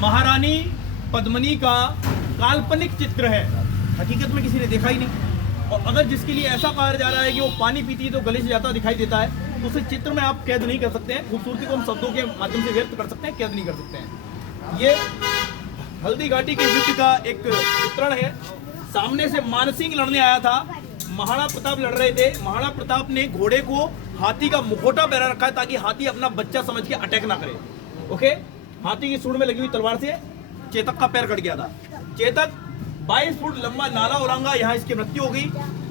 महारानी पद्मिनी का काल्पनिक चित्र है, हकीकत में किसी ने देखा ही नहीं। और अगर जिसके लिए ऐसा कहा जा रहा है कि वो पानी पीती है तो गले से जाता दिखाई देता है, तो उस चित्र में आप कैद नहीं कर सकते हैं। खूबसूरती को हम शब्दों के माध्यम से व्यक्त कर सकते हैं, कैद नहीं कर सकते हैं। ये हल्दी घाटी के युद्ध का एक चित्रण है। सामने से मानसिंह लड़ने आया था, महाराणा प्रताप लड़ रहे थे। महाराणा प्रताप ने घोड़े को हाथी का मुखौटा पहना रखा है ताकि हाथी अपना बच्चा समझ के अटैक ना करे। ओके, हाथी की सूंड में लगी हुई तलवार से चेतक का पैर कट गया था। चेतक 22 फुट लंबा नाला उलांगा, यहाँ इसकी मृत्यु हो गई।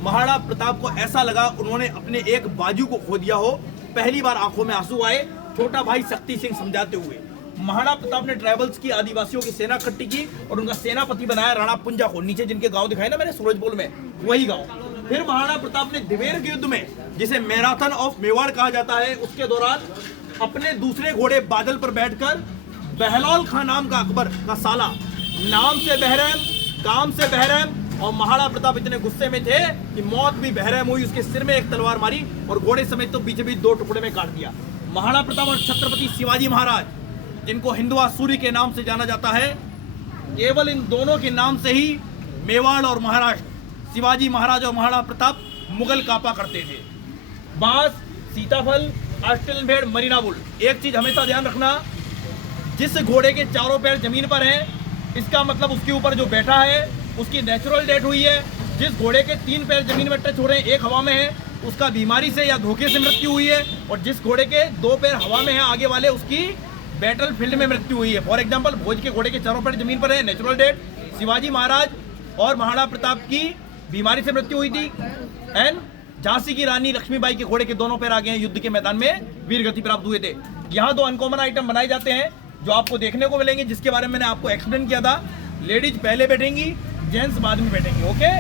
महाराणा प्रताप को ऐसा लगा उन्होंने अपने एक बाजू को खो दिया हो। पहली बार आंखों में आंसू आए। छोटा भाई शक्ति सिंह समझाते हुए महाराणा प्रताप ने ट्राइबल्स की, आदिवासियों की सेना इकट्ठी की और उनका सेनापति बनाया राणा पुंजा को। नीचे जिनके गांव दिखाए ना मैंने सूरजबोल में, वही गांव। फिर महाराणा प्रताप ने दिवेर के युद्ध में, जिसे मैराथन ऑफ मेवाड़ कहा जाता है, उसके दौरान अपने दूसरे घोड़े बादल पर बैठकर बहलौल खां नाम का अकबर का साला, नाम से बहरम, काम से बहरम, और महाराणा प्रताप इतने गुस्से में थे कि मौत भी बहरम हुई। उसके सिर में एक तलवार मारी और घोड़े समेत तो बीच बीच 2 टुकड़े में काट दिया। महाराणा प्रताप और छत्रपति शिवाजी महाराज, जिनको हिंदुआ सूर्य के नाम से जाना जाता है, केवल इन दोनों के नाम से ही मेवाड़ और महाराष्ट्र, शिवाजी महाराज और महाराणा प्रताप मुगल कापा करते थे। बांस, सीताफल, ऑस्ट्रेलियन भेड़, मरीना वुल। एक चीज हमेशा ध्यान रखना, जिस घोड़े के चारों पैर जमीन पर हैं, इसका मतलब उसके ऊपर जो बैठा है उसकी नेचुरल डेथ हुई है। जिस घोड़े के 3 पैर जमीन में टच हो रहे हैं, एक हवा में है, उसका बीमारी से या धोखे से मृत्यु हुई है। और जिस घोड़े के 2 पैर हवा में है आगे वाले, उसकी बैटल फील्ड में मृत्यु हुई है। फॉर एग्जाम्पल, भोज के घोड़े के चारों पैर जमीन पर है, नेचुरल डेथ। शिवाजी महाराज और महाराणा प्रताप की बीमारी से मृत्यु हुई थी। एंड झांसी की रानी लक्ष्मीबाई के घोड़े के दोनों पैर आगे हैं, युद्ध के मैदान में वीरगति प्राप्त हुए थे। यहाँ 2 अनकॉमन आइटम बनाए जाते हैं जो आपको देखने को मिलेंगे, जिसके बारे में मैंने आपको एक्सप्लेन किया था। लेडीज पहले बैठेंगी, जेंट्स बाद में बैठेंगे। ओके।